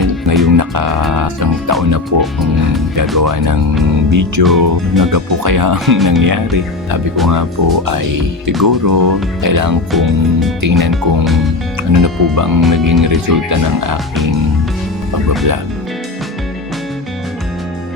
channel. Ngayong isang taon na po akong gagawa ng video. Naga po kaya ang nangyari? Sabi ko nga po ay siguro kailangan kong tingnan kung ano na po ba ang naging resulta ng aking pagbablog.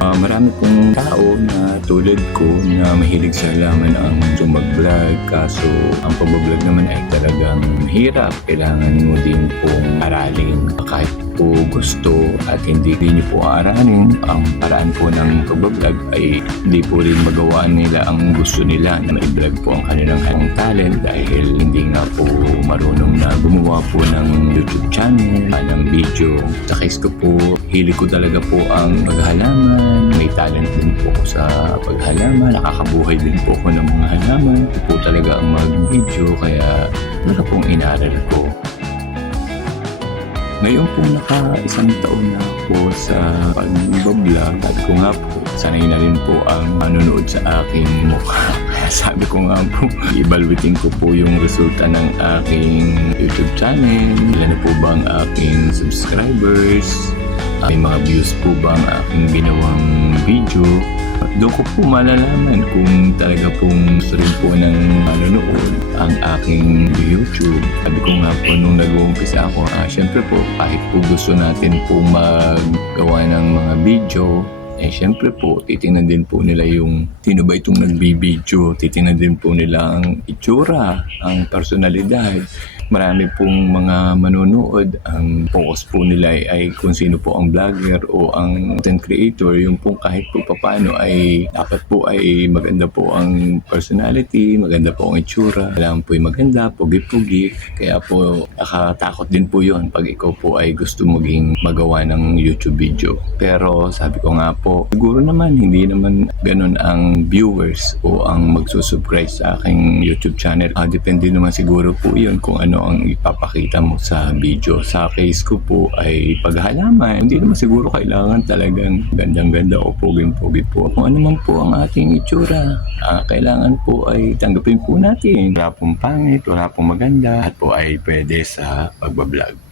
Marami pong tao na tulad ko na mahilig sa halaman ang mag-vlog, kaso ang pag-vlog naman ay talagang mahirap. Kailangan mo din pong aralin. Kahit po gusto at hindi niyo po aaralin, ang paraan po ng pag-vlog ay hindi po rin magawa nila ang gusto nila na ma-vlog po ang kanilang talent dahil hindi nga po marunong na gumawa po ng YouTube channel, ng video. Sa case ko po, hilig ko talaga po ang paghalaman. May talent din po ako sa paghalaman. Nakakabuhay din po ako ng mga halaman. Ito po talaga ang mag-video kaya wala pong inaral ko. Ngayon po isang taon na po sa pag-vlog at ko nga po sanay na rin po ang manonood sa aking mukha. Kaya sabi ko nga po, i-evaluating ko po yung resulta ng aking YouTube channel. Ilan na po ba ang aking subscribers? May mga views po ba ang aking ginawang video? Doon ko po malalaman kung talaga pong gusto rin po ng manonood ang aking YouTube. Sabi ko nga po nung nag-uumpisa ako, syempre po kahit po gusto natin po maggawa ng mga video, syempre po titingnan din po nila yung sino ba itong nagbibideo, titingnan din po nila ang itsura, ang personalidad. Marami pong mga manonood, ang focus po nila ay kung sino po ang vlogger o ang content creator, yung pong kahit po paano ay dapat po ay maganda po ang personality, maganda po ang itsura, alam po ay maganda, pugi-pugi, kaya po nakatakot din po yon pag ikaw po ay gusto maging magawa ng YouTube video. Pero sabi ko nga po, siguro naman hindi naman ganun ang viewers o ang magsusubscribe sa aking YouTube channel. Depende naman siguro po yun kung ano ang ipapakita mo sa video. Sa case ko po ay paghalaman. Hindi naman siguro kailangan talagang gandang-ganda o poging-pogi po. Kung ano man po ang ating itsura, kailangan po ay tanggapin po natin. Wala pong pangit, wala pong maganda, at po ay pwede sa pagbablog.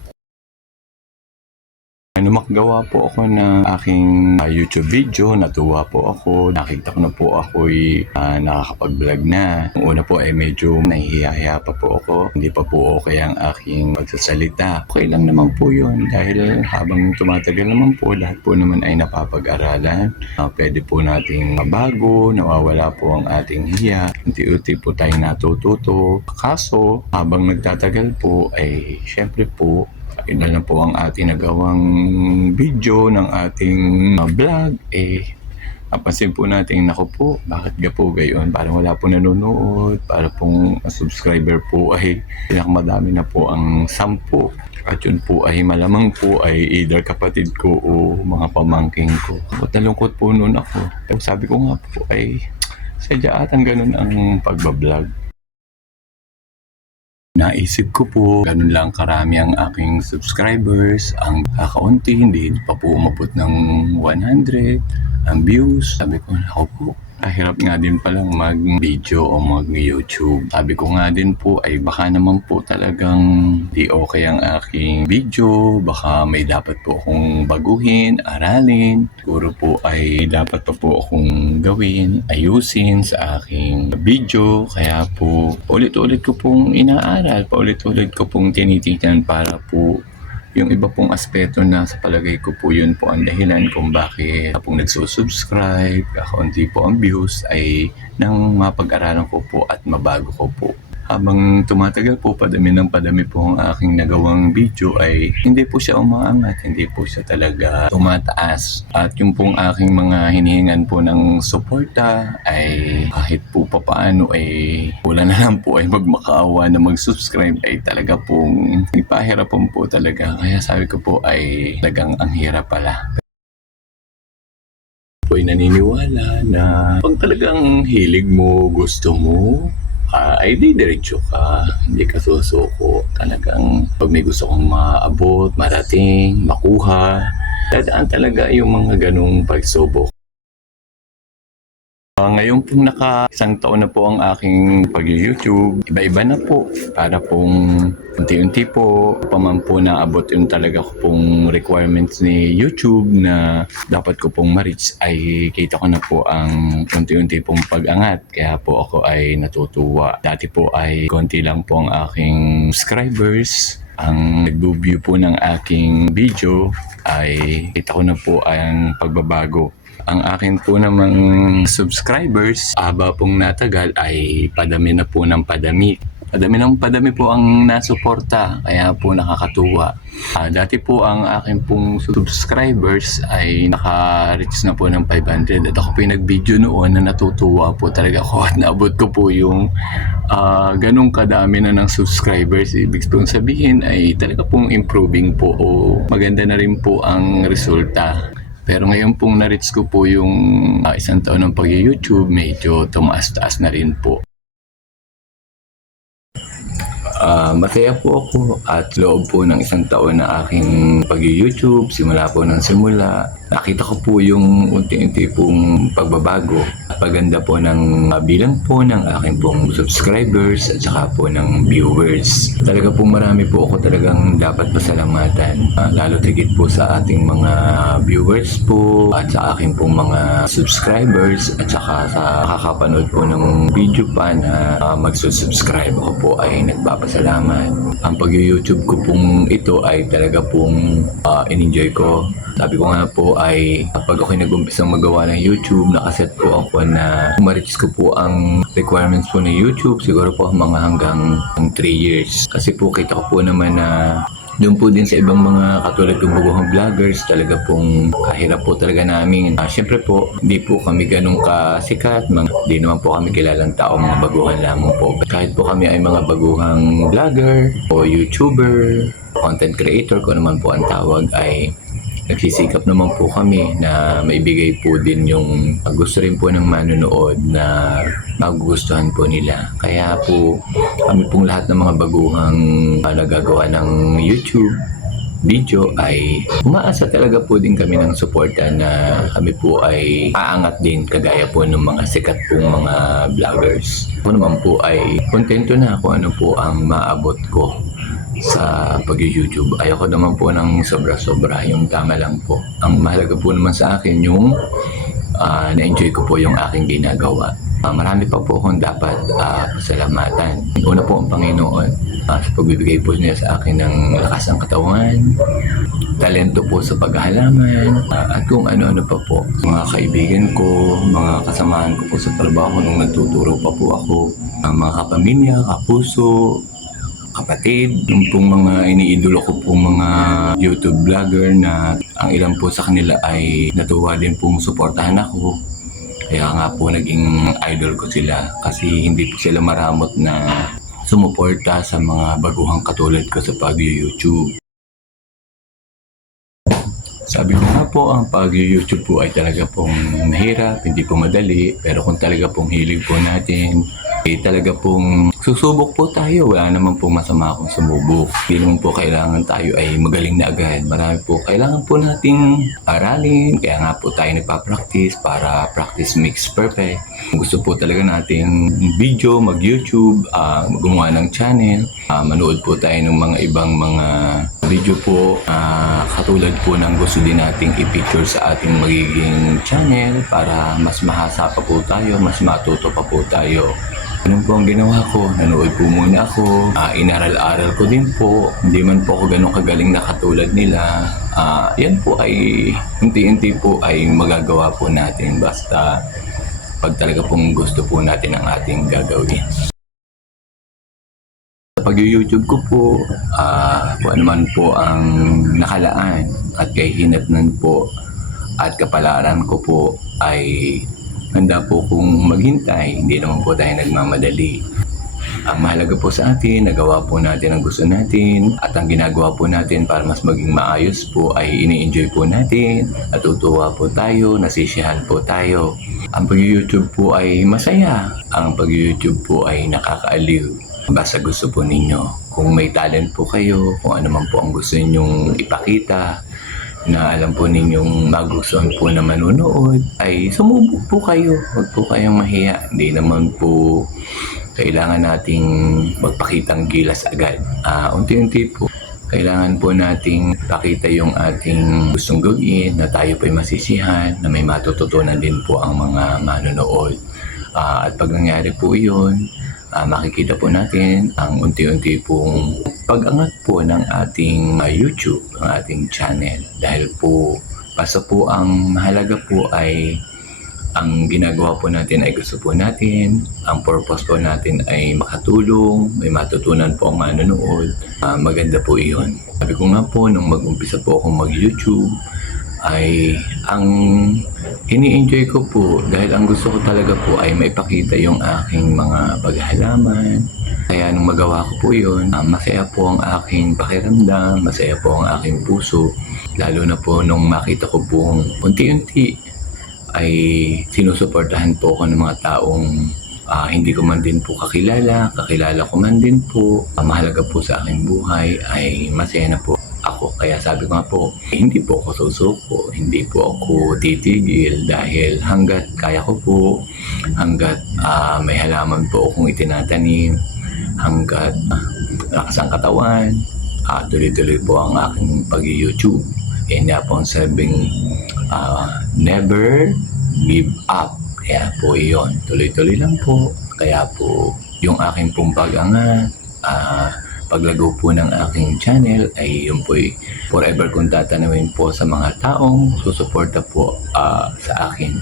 Makagawa po ako ng aking YouTube video, natuwa po ako, nakita ko na po ako'y nakakapag-vlog na. Noong una po ay medyo nahihiya pa po ako, hindi pa po okay ang aking magsasalita. Okay lang naman po yun dahil habang tumatagal naman po, lahat po naman ay napapag-aralan. Pwede po nating mabago, nawawala po ang ating hiya, unti-unti po tayong natututo. Kaso habang nagtatagal po ay syempre po, ina na po ang ating nagawang video ng ating vlog, napansin po natin, naku po, bakit ga po gayon? Parang wala po nanonood, para pong subscriber po ay pinakamadami na po ang 10. At yun po ay malamang po ay either kapatid ko o mga pamangking ko. Nalungkot po noon ako. Pero sabi ko nga po ay sadya atang ganun ang pagbablog. Naisip ko po, ganun lang karami ang aking subscribers, ang kakaunti, hindi pa po umabot ng 100 ang views. Sabi ko, ako po, kahirap nga din palang mag-video o mag-YouTube. Sabi ko nga din po ay baka naman po talagang di okay ang aking video, baka may dapat po akong baguhin, aralin. Siguro po ay dapat pa po akong gawin, ayusin sa aking video. Kaya po ulit-ulit ko pong inaaral, paulit-ulit ko pong tinitingnan para po yung iba pong aspeto na sa palagay ko po yun po ang dahilan kung bakit pong nagsusubscribe, kakaunti po ang views ay nang mapag-aralan ko po at mabago ko po. Habang tumatagal po, padami ng padami po ang aking nagawang video ay hindi po siya umaangat, hindi po siya talaga tumataas. At yung pong aking mga hinihingan po ng suporta ay kahit po papaano ay wala na lang po ay magmakaawa na mag-subscribe ay talaga pong ipahirapan po talaga. Kaya sabi ko po ay talagang ang hirap pala. Po ay naniniwala na pag talagang hilig mo, gusto mo, ay di diretso ka, hindi ka susuko. Talagang pag may gusto kong maabot, marating, makuha, dadaan talaga yung mga ganong pagsubok. Ngayon pong isang taon na po ang aking pag-YouTube. Iba-iba na po. Para pong unti-unti po, paman po naabot yung talaga ko pong requirements ni YouTube na dapat ko pong ma-reach, ay kita ko na po ang unti-unti pong pag-angat. Kaya po ako ay natutuwa. Dati po ay konti lang po ang aking subscribers. Ang nag-view po ng aking video ay kita ko na po ang pagbabago. Ang akin po namang subscribers, haba pong natagal ay padami na po ng padami. Padami po ang nasuporta, kaya po nakakatuwa. Dati po ang akin pong subscribers ay naka-reach na po ng 500 at ako po yung nag-video noon na natutuwa po talaga ako at naabot ko po yung ganong kadami na ng subscribers. Ibig pong sabihin ay talaga pong improving po o maganda na rin po ang resulta. Pero ngayon pong na-reach ko po yung isang taon ng pag-YouTube, medyo tumaas-taas na rin po. Masaya po ako at loob po ng isang taon na aking pag-YouTube, simula po ng simula. Nakita ko po yung unti-unti pong pagbabago at paganda po ng bilang po ng aking pong subscribers at saka po ng viewers. Talaga po marami po ako talagang dapat pasalamatan. Lalo tigit po sa ating mga viewers po at sa aking pong mga subscribers at saka sa nakakapanood po ng video pa na magsusubscribe. Ako po ay nagpapasalamat. Ang pag-YouTube ko pong ito ay talaga pong in-enjoy ko. Sabi ko nga po ay pag ako'y nag-umpisang magawa ng YouTube, nakaset po ako na ma-reach ko po ang requirements po ng YouTube siguro po mga hanggang 3 years. Kasi po kita ko po naman na doon po din sa ibang mga katulad ng baguhang vloggers, talaga pong kahirap po talaga namin. Siyempre po, hindi po kami ganun kasikat. Hindi naman po kami kilalang tao, mga baguhan lamang po. Kahit po kami ay mga baguhang vlogger o YouTuber, content creator, kung naman po ang tawag, ay nagsisikap naman po kami na maibigay po din yung gusto rin po ng manonood na magugustuhan po nila. Kaya po kami pong lahat ng mga baguhang nagagawa ng YouTube video ay umaasa talaga po din kami ng suporta na kami po ay aangat din kagaya po ng mga sikat pong mga vloggers. Ako naman po ay kontento na kung ano po ang maabot ko sa pag-YouTube. Ayoko naman po ng sobra-sobra, yung tama lang po. Ang mahalaga po naman sa akin yung na-enjoy ko po yung aking ginagawa. Marami pa po akong dapat pasalamatan. Una po ang Panginoon sa pagbibigay po niya sa akin ng lakas ng katawan, talento po sa paghahalaman, at kung ano-ano pa po. Mga kaibigan ko, mga kasamahan ko po sa trabaho nung nagtuturo pa po ako, mga kapamilya, kapuso, kapatid, yung pong mga iniidolo ko pong mga YouTube vlogger na ang ilan po sa kanila ay natuwa din pong suportahan ako. Kaya nga po naging idol ko sila kasi hindi po sila maramot na sumuporta sa mga baguhang katulad ko sa pag-YouTube. Sabi ko nga po, ang pag-YouTube po ay talaga pong mahirap, hindi po madali, pero kung talaga pong hilig po natin, talaga pong susubok po tayo. Wala naman po masama kung sumubok. Hindi naman po kailangan tayo ay magaling na agad. Marami po kailangan po nating aralin. Kaya nga po tayo nagpa-practice para practice makes perfect. Kung gusto po talaga nating video, mag-YouTube, gumawa ng channel, manood po tayo ng mga ibang mga video po katulad po ng gusto din nating i-picture sa ating magiging channel para mas mahasa pa po tayo, mas matuto pa po tayo. Ganun po ang ginawa ko. Nanood po muna ako. Inaral-aral ko din po. Hindi man po ako ganun kagaling na katulad nila. Yan po ay unti-unti po ay magagawa po natin basta pag talaga pong gusto po natin ang ating gagawin. Sa pag-YouTube ko po, kung ano man po ang nakalaan at kahinatnan po at kapalaran ko po ay handa po kung maghintay, hindi naman po tayo nagmamadali. Ang mahalaga po sa atin, nagawa po natin ang gusto natin at ang ginagawa po natin para mas maging maayos po ay ini-enjoy po natin, natutuwa po tayo, nasisiyahan po tayo. Ang pag-YouTube po ay masaya, ang pag-YouTube po ay nakakaaliw. Basta gusto po ninyo. Kung may talent po kayo, kung ano man po ang gusto ninyong ipakita, na alam po ninyong magustuhan po na manonood, ay sumubok po kayo. Huwag po kayong mahiya. Hindi naman po kailangan nating magpakitang gilas agad. Unti-unti po, kailangan po nating pakita yung ating gustong gawin, na tayo po'y masisihan, na may matututunan din po ang mga manonood. At pag nangyari po yun, makikita po natin ang unti-unti pong pag-angat po ng ating YouTube, ang ating channel. Dahil po, basta po ang mahalaga po ay ang ginagawa po natin ay gusto po natin, ang purpose po natin ay makatulong, may matutunan po ang manonood, maganda po iyon. Sabi ko nga po, nung mag-umpisa po akong mag-YouTube, ay ang ini-enjoy ko po dahil ang gusto ko talaga po ay maipakita yung aking mga paghahalaman. Kaya nung magawa ko po yun, masaya po ang aking pakiramdam, masaya po ang aking puso. Lalo na po nung makita ko pong unti-unti ay sinusuportahan po ako ng mga taong hindi ko man din po kakilala ko man din po. Mahalaga po sa aking buhay ay masaya na po ako. Kaya sabi ko nga po, hindi po ako susuko, hindi po ako titigil dahil hanggat kaya ko po, hanggat may halaman po akong itinatanim, hanggat lakas ang katawan, tuloy-tuloy po ang aking pag-YouTube. Yan nga po ang sabing never give up. Kaya po iyon, tuloy-tuloy lang po. Kaya po yung aking pong pag-angat, paglago po ng aking channel ay yun po forever kong tatanawin po sa mga taong susuporta po sa akin.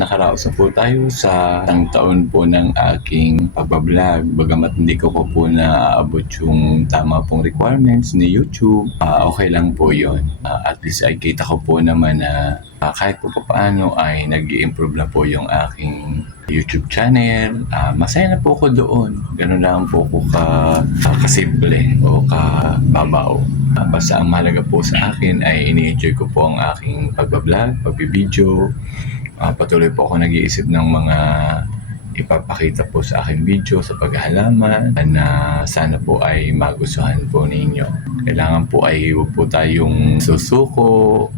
Nakaraos na po tayo sa isang taon po ng aking pagbablog. Bagamat hindi ko po naaabot yung tama pong requirements ni YouTube, okay lang po yun. At least ay kita ko po naman na kahit po paano ay nag-i-improve na po yung aking YouTube channel. Masaya na po ako doon. Ganun lang po ako kasimple o kababaw. Basta ang mahalaga po sa akin ay ini-enjoy ko po ang aking pagbablog, pagbibideo. Patuloy po ako nag-iisip ng mga ipapakita po sa aking video sa paghahalaman na sana po ay magustuhan po ninyo. Kailangan po ay huwag po tayong susuko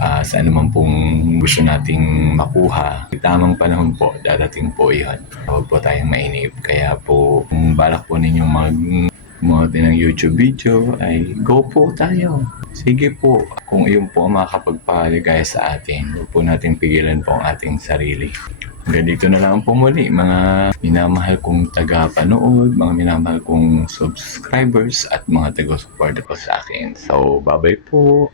sa anumang pong gusto nating makuha. Tamang panahon po, dadating po iyon. Huwag po tayong mainip. Kaya po, kung balak po ninyong mag ng YouTube video, ay go po tayo. Sige po, kung iyon po ang makakapagpaligaya sa atin, huwag po natin pigilan po ang ating sarili. Hanggang dito na lang po muli, mga minamahal kong taga-panood, mga minamahal kong subscribers at mga taga-support po sa akin. So, bye-bye po.